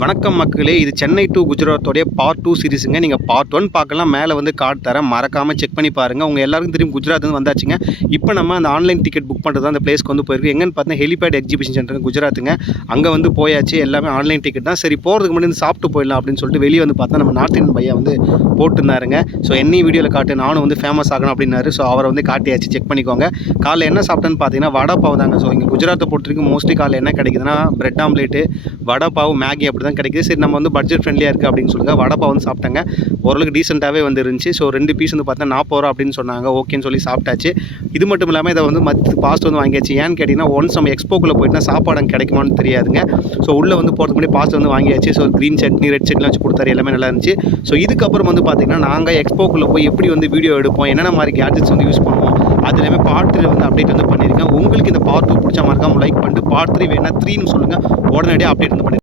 வணக்கம் மக்களே, இது சென்னை டு குஜராத்தோடைய பார்ட் 2 சீரிஸுங்க. நீங்கள் பார்ட் 1 பார்க்கலாம், மேலே வந்து கார்டு தரேன், மறக்காமல் செக் பண்ணி பாருங்கள். உங்கள் எல்லாருக்கும் திரும்பி குஜராத் வந்து வந்தாச்சுங்க. இப்போ நம்ம அந்த ஆன்லைன் டிக்கெட் புக் பண்ணுறது அந்த பிளேஸ்க்கு வந்து போயிருக்கு. எங்கன்னு பார்த்தீங்கன்னா ஹெலிபேட் எக்ஸிபிஷன் சென்டர் குஜராத்துங்க. அங்கே வந்து போயாச்சு, எல்லாமே ஆன்லைன் டிக்கெட் தான். சரி போகிறதுக்கு முன்னாடி சாப்பிட்டு போயிடலாம் அப்படின்னு சொல்லிட்டு வெளியே வந்து பார்த்தா நம்ம நார்த் இந்தியன் பையன் வந்து போட்டுருந்தாருங்க. ஸோ என்னையும் வீடியோவில் காட்டு, நானும் வந்து ஃபேமஸ் ஆகணும் அப்படின்னாரு. ஸோ அவரை வந்து காட்டியாச்சு, செக் பண்ணிக்கோங்க. காலைல என்ன சாப்பிட்டேன்னு பார்த்தீங்கன்னா வடை பாவு தாங்க. ஸோ இங்கே குஜராத்தை பொறுத்த வரைக்கும் மோஸ்ட்லி காலைல என்ன கிடைக்குதுன்னா பிரெட் ஆம்லேட்டு, வடை பாவு, மேகி அப்படி தான் கிடைக்குது. சரி நம்ம வந்து பட்ஜெட் ஃப்ரெண்ட்லியாக இருக்குது அப்படின்னு சொல்லுங்கள். வடப்பா வந்து சாப்பிட்டாங்க, ஓரளவுக்கு டீசெண்டாகவே வந்து இருந்துச்சு. ஸோ 2 பீஸ் வந்து பார்த்தா 40 ரூபா அப்படின்னு சொன்னாங்க. ஓகேன்னு சொல்லி சாப்பிட்டாச்சு. இது மட்டும் இல்லாமல் இதை வந்து பாஸ்ட் வந்து வாங்கியாச்சு. ஏன்னு கேட்டிங்கன்னா ஒன்ஸ் நம்ம எக்ஸ்போக்குள்ளே போயிட்டுனா சாப்பாடு அங்கே கிடைக்குமான்னு தெரியாதுங்க. ஸோ உள்ளே வந்து போகிறதுக்கு முன்னாடி பாஸ்ட் வந்து வாங்கியாச்சு. ஸோ க்ரீன் சட்னி, ரெட் சட்னிலாம் வச்சு கொடுத்தாரு, எல்லாமே நல்லா இருந்துச்சு. ஸோ இதுக்கப்புறம் வந்து பார்த்திங்கன்னா நாங்கள் எக்ஸ்போக்குள்ளே போய் எப்படி வந்து வீடியோ எடுப்போம், என்னென்ன மாதிரி கேட்ஜெட்ஸ் வந்து யூஸ் பண்ணுவோம், அது எல்லாமே பார்ட் 3 வந்து அப்டேட் வந்து பண்ணியிருக்கேன். உங்களுக்கு இந்த பார்ட் 2 பிடிச்ச மறக்காம லைக் பண்ணிட்டு பார்ட் 3 வேணா 3ன்னு சொல்லுங்கள், உடனடியாக அப்டேட் வந்து பண்ணி